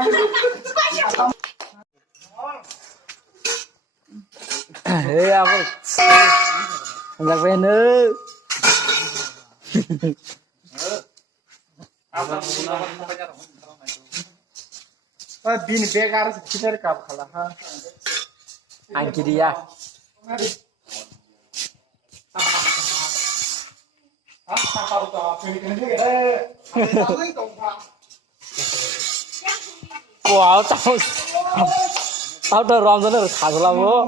เฮ้ยเอาไปอยากเป็นเนื้อbin begar sekitar kap khala ha angki dia wow tao udah rom sana khas lah bu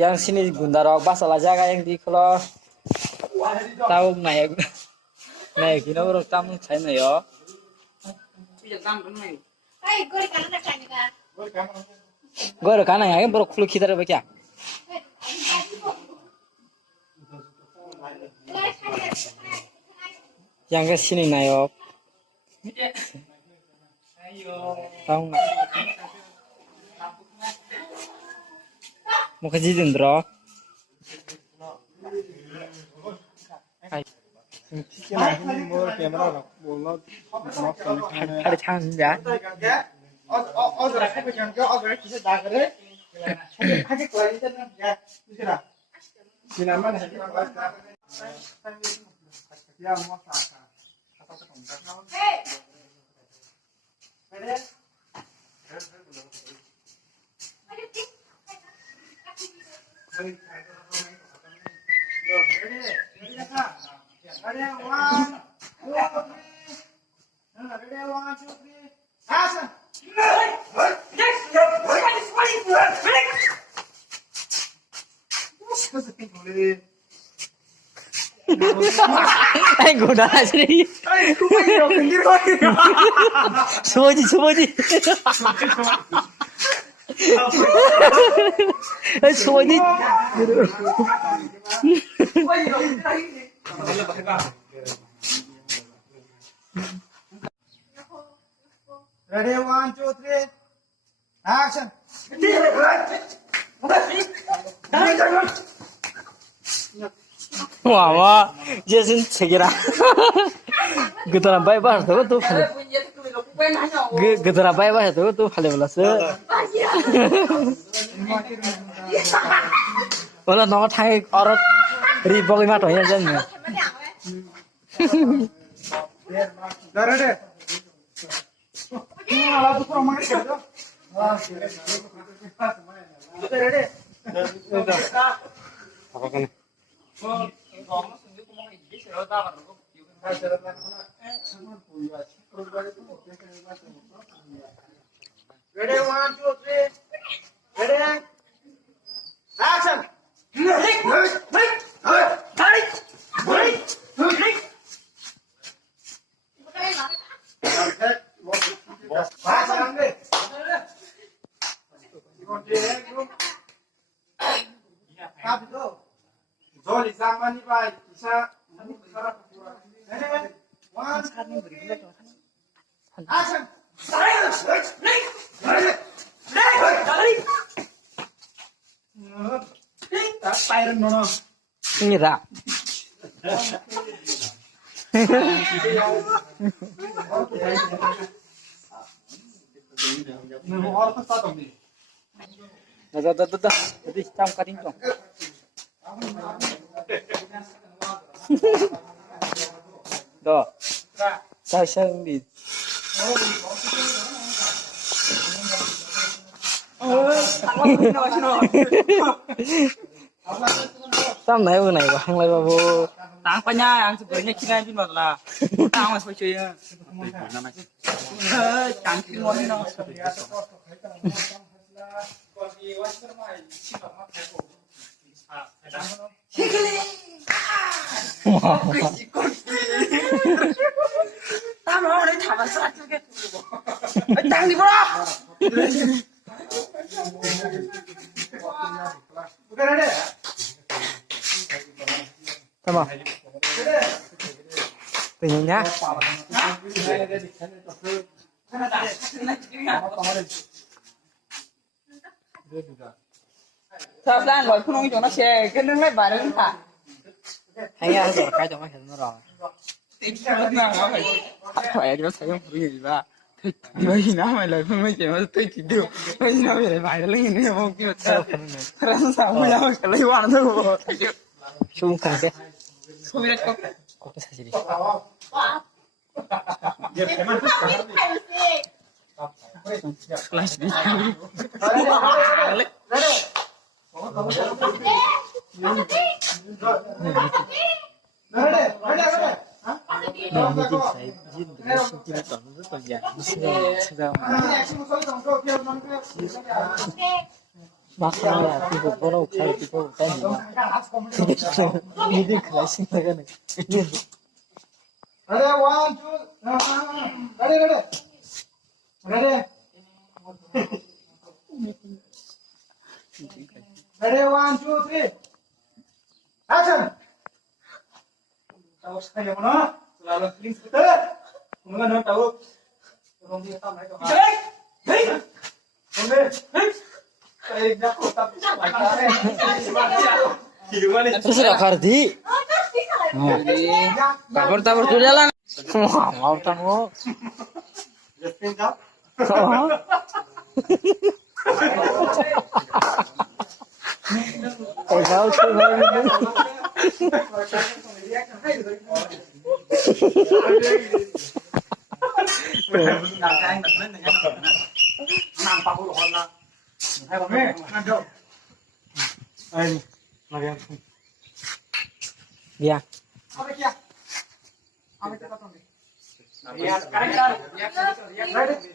yang sini Gunda Rock masalah jaga yang di kalau tahu naik naik ini baru kamu saya nih yo gue ada kanan ya baru kulit kita ada baca yang ke sini nih yo tahu nggak mau kerja di Indra ada chance ya gue udah sini. Semuanya. Semuanya. Ready, 1, 2, 3, action. Wah, Jason segera. Getaran baik bahas tuh tuh. Getaran baik bahas tuh hal belas. Walau nong thai orang ribu lima tuh ya jangan. Ready. Ala tuh kurang mana kerja? Ready. Apa kan? Ready, 1, 2, 3. Ready. Action. Zoli zaman ni bay bisa sarap pura. One, action. Tyron mana? Ini tak. Orang tu satu ni. Dah. Jadi cam kating tu. Dah. Saya ni. Tam này vừa này của anh lại vào vô tang pa nha ang sebenarnya kina bin lah tang mas cuy ya tang kin mo no tang mau đi thả vào sát cái tang đi bro Bukan ada. Sama. Tình nhá. Sao ra rồi không cho nó xe cái nước lấy bài nó thả hay ăn rồi cái trong cái hình nó rồi khỏe thì nó thấy không cái gì ba thì mấy gì nó mày lời mấy chuyện nó thấy chỉ được mấy gì nó về bài nó lấy như thế không kia sao ra sao mới nhau cái lấy quan thôi chung khăn cái không biết có có cái gì đi flash đi mình như tìm thấy nhìn được cái sinh tinh tổng rất là dài sao bác nói là cái vụ đó khai cái vụ cái gì mà như thế khai sinh ra cái này Ready, 1, 2, ready. Ready. Ready, 1, 2, 3. Action. Tahu saya mana? Selalu clean skuter. Mengenai tahu. Orang dia tahu mereka. Hei, hei. Boleh. Hei. Saya jatuh tapi terus ada Kardi kabar tabar tuh jalan mau tahu Justin kau. tahu tuh dia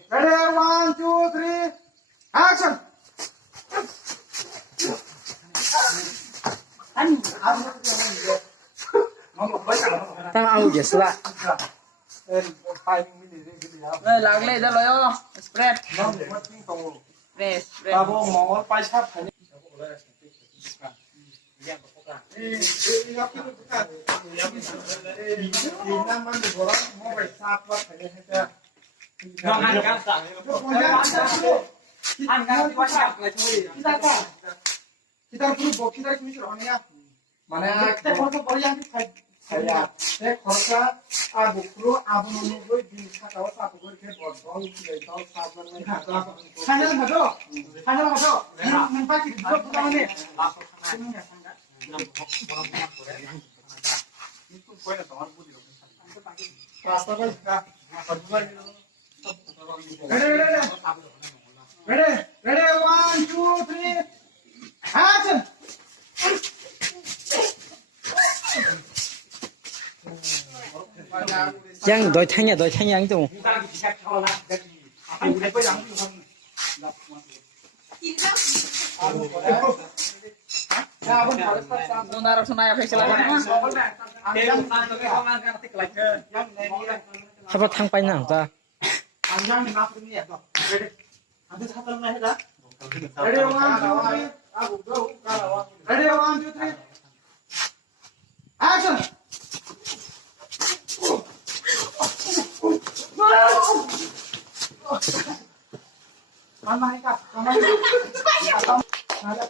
Ready, 1, 2, 3. Action. tăng ao gì xưa đây là cái này rồi đó spread spread Tabo mau pai sap khani. Kita perlu kita ini orangnya. Mana kita kalau beriang saya khorsa abu perlu abu menunggu di kata satu ke botol di tahu sabar ni hanya macam nampak di bawah bukan ni ready 1 2 3 action. yang đôi thanh yang tuh Nara sunaya facial siapa thang pai nang ta Ready 1 2 3 action. Mana